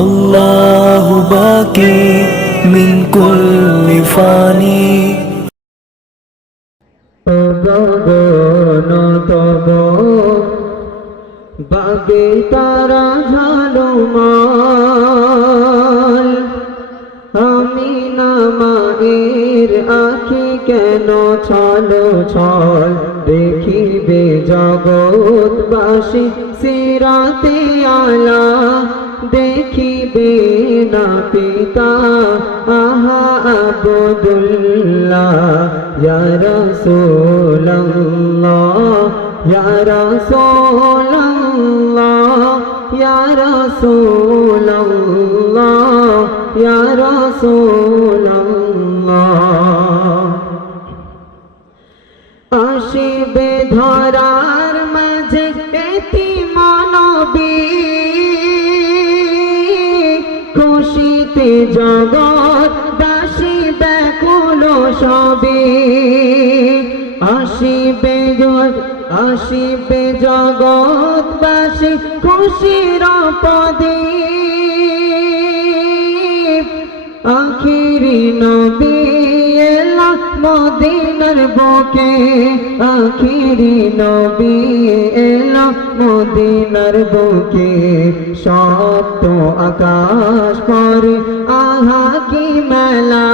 আল্লাহ বাকি মিন কুল্লি ফানি। তব বাদে তারা ঝালো মাল আমি না মায়ের আখি কেন ছল ছল? দেখিবে জগৎবাসী সিরাতে আলা দেখিবে না পিতা, আহা আবদুল্লাহ, ইয়া রাসূলুল্লাহ ইয়া রাসূলুল্লাহ ইয়া রাসূলুল্লাহ ইয়া রাসূলুল্লাহ। আসিবে ধরার খুশিতে জগৎ বাসি ব্যাকুল সবে। আসিবে আসিবে জগৎ বাসি খুশির পদে আখিরি নবী মদিনার বুকে আখিরি নবী এলা মদিনার বুকে। সপ্ত আকাশ পরে আহা কি মেলা।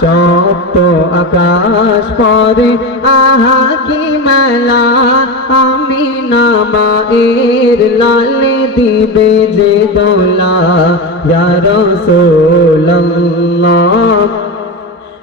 সপ্ত আকাশ পরে আহা কি মেলা। আমি নামায়ের লালে দিবে যে দোলা। ইয়া রাসূলুল্লাহ।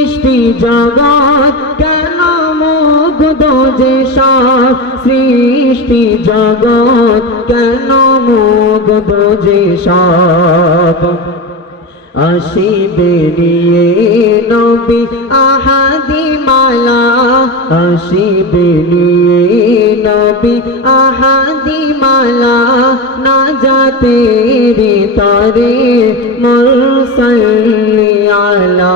সৃষ্টি জগৎ কেন মুগ্ধ যে সাপ সৃষ্টি জগৎ কেন মুগ্ধ যে সাপ আসিবে নিয়ে নবী আহাদি মালা। আসি নিয়ে নবী আহাদি মালা। না যাতে তরে মুরসালি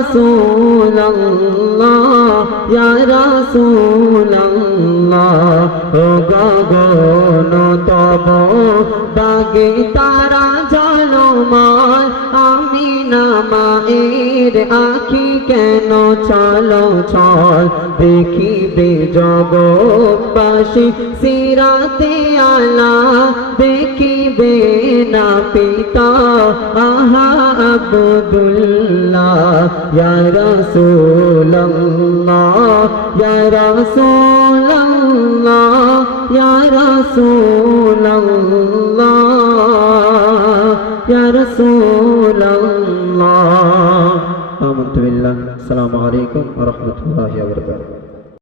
ইয়া রাসূলুল্লাহ ইয়া রাসূলুল্লাহ, ও গগন তব বাগে তারা জলমাল আমি না মায়ের আখি কেন চলো চল দেখিবে জগৎবাসী সিরাতে আলা, দেখিবে না পিতা, আহা আবদুল্লাহ, ইয়া রাসূলুল্লাহ ইয়া রাসূলুল্লাহ ইয়া রাসূলুল্লাহ ইয়া রাসূলুল্লাহ। বিল্লাহ। আসসালামু আলাইকুম ওয়া রাহমাতুল্লাহি ওয়া বারাকাতুহু।